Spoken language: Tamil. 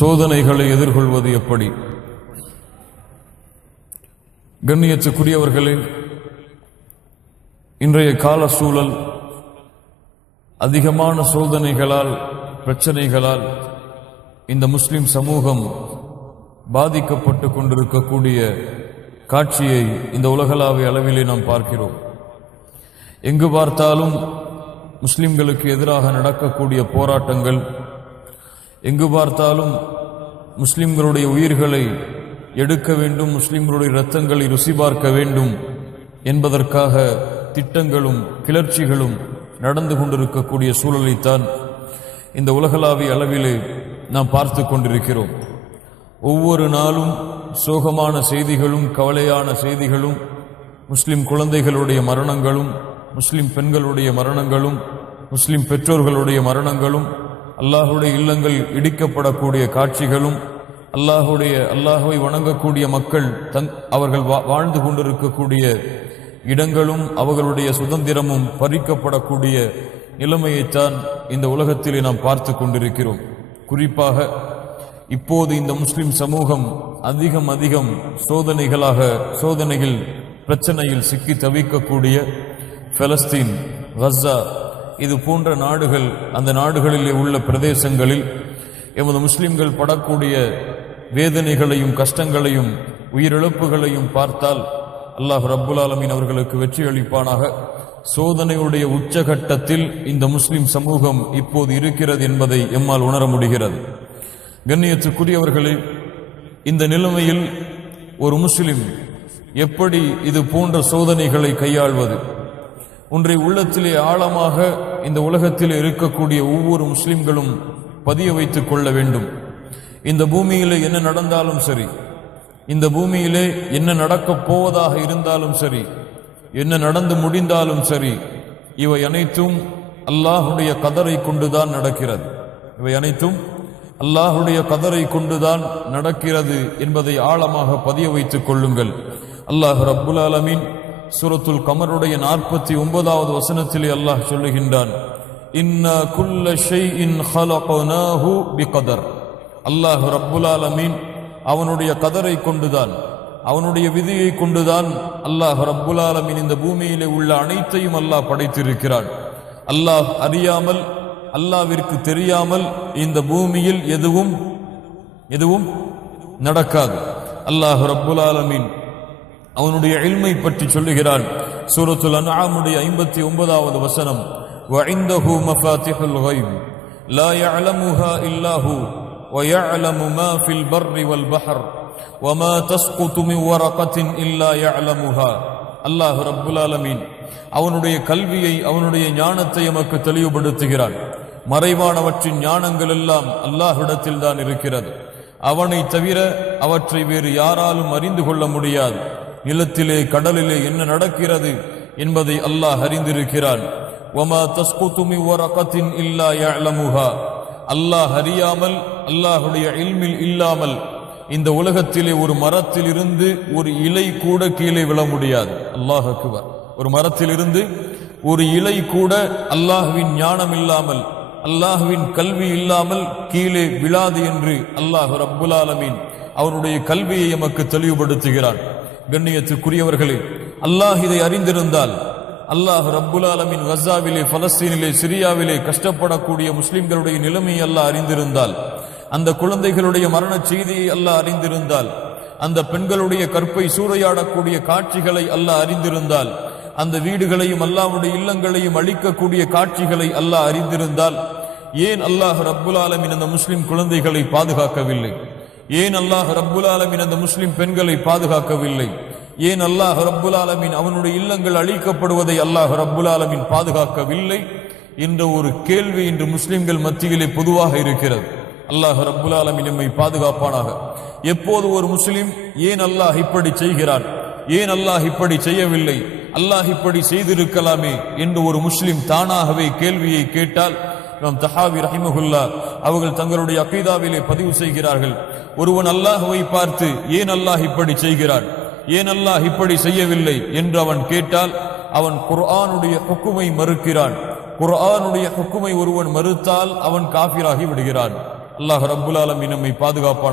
சோதனைகளை எதிர்கொள்வது எப்படி? கண்ணியத்துக்குரியவர்களே, இன்றைய கால சூழல் அதிகமான சோதனைகளால், பிரச்சனைகளால் இந்த முஸ்லிம் சமூகம் பாதிக்கப்பட்டு கொண்டிருக்கக்கூடிய காட்சியை இந்த உலகளாவிய அளவிலே நாம் பார்க்கிறோம். எங்கு பார்த்தாலும் முஸ்லிம்களுக்கு எதிராக நடக்கக்கூடிய போராட்டங்கள், எங்கு பார்த்தாலும் முஸ்லிம்களுடைய உயிர்களை எடுக்க வேண்டும், முஸ்லிம்களுடைய இரத்தங்களை ருசி பார்க்க வேண்டும் என்பதற்காக திட்டங்களும் கிளர்ச்சிகளும் நடந்து கொண்டிருக்கக்கூடிய சூழலைத்தான் இந்த உலகளாவிய அளவிலே நாம் பார்த்து கொண்டிருக்கிறோம். ஒவ்வொரு நாளும் சோகமான செய்திகளும் கவலையான செய்திகளும், முஸ்லிம் குழந்தைகளுடைய மரணங்களும், முஸ்லிம் பெண்களுடைய மரணங்களும், முஸ்லிம் பெற்றோர்களுடைய மரணங்களும், அல்லாஹுடைய இல்லங்கள் இடிக்கப்படக்கூடிய காட்சிகளும், அல்லாஹுவை வணங்கக்கூடிய மக்கள் அவர்கள் வாழ்ந்து கொண்டிருக்கக்கூடிய இடங்களும் அவர்களுடைய சுதந்திரமும் பறிக்கப்படக்கூடிய நிலைமையைத்தான் இந்த உலகத்திலே நாம் பார்த்து கொண்டிருக்கிறோம். குறிப்பாக இப்போது இந்த முஸ்லிம் சமூகம் அதிகம் சோதனையில் பிரச்சனையில் சிக்கி தவிக்கக்கூடிய பலஸ்தீன், கஸா, இது போன்ற நாடுகள், அந்த நாடுகளிலே உள்ள பிரதேசங்களில் எமது முஸ்லிம்கள் படக்கூடிய வேதனைகளையும் கஷ்டங்களையும் உயிரிழப்புகளையும் பார்த்தால் அல்லாஹ் ரப்புல் ஆலமீன் அவர்களுக்கு வெற்றி அளிப்பானாக. சோதனையுடைய உச்சகட்டத்தில் இந்த முஸ்லிம் சமூகம் இப்போது இருக்கிறது என்பதை எம்மால் உணர முடிகிறது. கண்ணியத்துக்குரியவர்களே, இந்த நிலைமையில் ஒரு முஸ்லிம் எப்படி இது போன்ற சோதனைகளை கையாள்வது? ஒன்றை உள்ளத்திலே ஆழமாக இந்த உலகத்திலே இருக்கக்கூடிய ஒவ்வொரு முஸ்லிம்களும் பதிய வைத்துக் கொள்ள வேண்டும். இந்த பூமியிலே என்ன நடந்தாலும் சரி, இந்த பூமியிலே என்ன நடக்கப் போவதாக இருந்தாலும் சரி, என்ன நடந்து முடிந்தாலும் சரி, இவை அனைத்தும் அல்லாஹுடைய கதரை கொண்டுதான் நடக்கிறது. இவை அனைத்தும் அல்லாஹுடைய கதரை கொண்டுதான் நடக்கிறது என்பதை ஆழமாக பதிய வைத்துக் கொள்ளுங்கள். அல்லாஹ் ரப்புல் ஆலமீன் சூரத்துல் கமருடைய 49வது வசனத்திலே அல்லாஹ் சொல்லுகின்றான், இன்னா குல்ல ஷைஇன் ஹலக்னாஹு பிகதர். அல்லாஹ் ரப்புல் ஆலமீன் அவனுடைய கதரை கொண்டுதான், அவனுடைய விதியை கொண்டுதான் அல்லாஹ் ரப்புல் ஆலமீன் இந்த பூமியிலே உள்ள அனைத்தையும் அல்லாஹ் படைத்திருக்கிறான். அல்லாஹ் அறியாமல், அல்லாஹ்விற்கு தெரியாமல் இந்த பூமியில் எதுவும் நடக்காது. அல்லாஹ் ரப்புல் ஆலமீன் அவனுடைய இல்மை பற்றி சொல்லுகிறான். சூரத்துல் அன்ஆமுடைய 59வது வசனம், வஇந்தஹு மஃபாத்திஹுல் கைப் லா யஅலமுஹா இல்லா ஹு வயஅலமு மா ஃபில் பர்ரி வல் பஹர் வமா தஸ்குது மின் வரகத்தின் இல்லா யஅலமுஹா. அல்லாஹ் ரப்புல் ஆலமீன் அவனுடைய கல்வியை, அவனுடைய ஞானத்தை நமக்கு தெளிவுபடுத்துகிறான். மறைவானவற்றின் ஞானங்கள் எல்லாம் அல்லாஹ்விடத்தில் தான் இருக்கிறது. அவனை தவிர அவற்றை வேறு யாராலும் அறிந்து கொள்ள முடியாது. நிலத்திலே கடலிலே என்ன நடக்கிறது என்பதை அல்லாஹ் அறிந்திருக்கிறான். வமா தஸ்குது மின் வரகத்தின் இல்லா யஅலமுஹா. அல்லாஹ் அறியாமல், அல்லாஹுடைய இல்மில் இல்லாமல் இந்த உலகத்திலே ஒரு மரத்தில் இருந்து ஒரு இலை கூட கீழே விழ முடியாது. அல்லாஹ் அக்பர். ஒரு மரத்தில் இருந்து ஒரு இலை கூட அல்லாஹ்வின் ஞானம் இல்லாமல், அல்லாஹ்வின் கல்வி இல்லாமல் கீழே விழாது என்று அல்லாஹ் ரப்புல் ஆலமீன் அவனுடைய கல்வியை எமக்கு தெளிவுபடுத்துகிறான். கண்ணியத்துக்குரியவர்களே, அல்லாஹ் இதை அறிந்திருந்தால், அல்லாஹ் ரப்புல் ஆலமீன் கஸாவிலே, பலஸ்தீனிலே, சிரியாவிலே கஷ்டப்படக்கூடிய முஸ்லிம்களுடைய நிலைமையை அல்லாஹ் அறிந்திருந்தால், அந்த குழந்தைகளுடைய மரண செய்தியை அல்லாஹ் அறிந்திருந்தால், அந்த பெண்களுடைய கற்பை சூறையாடக்கூடிய காட்சிகளை அல்லாஹ் அறிந்திருந்தால், அந்த வீடுகளையும் அல்லாஹ்வுடைய இல்லங்களையும் அழிக்கக்கூடிய காட்சிகளை அல்லாஹ் அறிந்திருந்தால், ஏன் அல்லாஹ் ரப்புல் ஆலமீன் அந்த முஸ்லிம் குழந்தைகளை பாதுகாக்கவில்லை? ஏன் அல்லாஹ் ரப்புல் ஆலமீன் அந்த முஸ்லிம் பெண்களை பாதுகாக்கவில்லை? ஏன் அல்லாஹ் ரப்புல் ஆலமீன் அவனுடைய இல்லங்கள் அழிக்கப்படுவதை அல்லாஹ் ரப்புல் ஆலமீன் பாதுகாக்கவில்லை என்ற ஒரு கேள்வி இன்று முஸ்லிம்கள் மத்தியிலே பொதுவாக இருக்கிறது. அல்லாஹ் ரப்புல் ஆலமீன் நம்மை பாதுகாப்பானாக. எப்போது ஒரு முஸ்லிம் ஏன் அல்லாஹ் இப்படி செய்கிறான், ஏன் அல்லாஹ் இப்படி செய்யவில்லை, அல்லாஹ் இப்படி செய்திருக்கலாமே என்று ஒரு முஸ்லிம் தானாகவே கேள்வியை கேட்டால், இமாம் தஹாவி ரஹிமஹுல்லாஹ் அவர்கள் தங்களுடைய அகீதாவிலே பதிவு செய்கிறார்கள், ஒருவன் அல்லாஹ்வை பார்த்து ஏன் அல்லாஹ் இப்படி செய்கிறான், ஏன் அல்லாஹ் இப்படி செய்யவில்லை என்று அவன் கேட்டால், அவன் குர்ஆனுடைய ஹுக்குமை மறுக்கிறான். குர்ஆனுடைய ஹுக்குமை ஒருவன் மறுத்தால் அவன் காஃபிராகி விடுகிறான். அல்லாஹ் ரப்புல் ஆலமீன் நம்மை பாதுகாப்பானாக.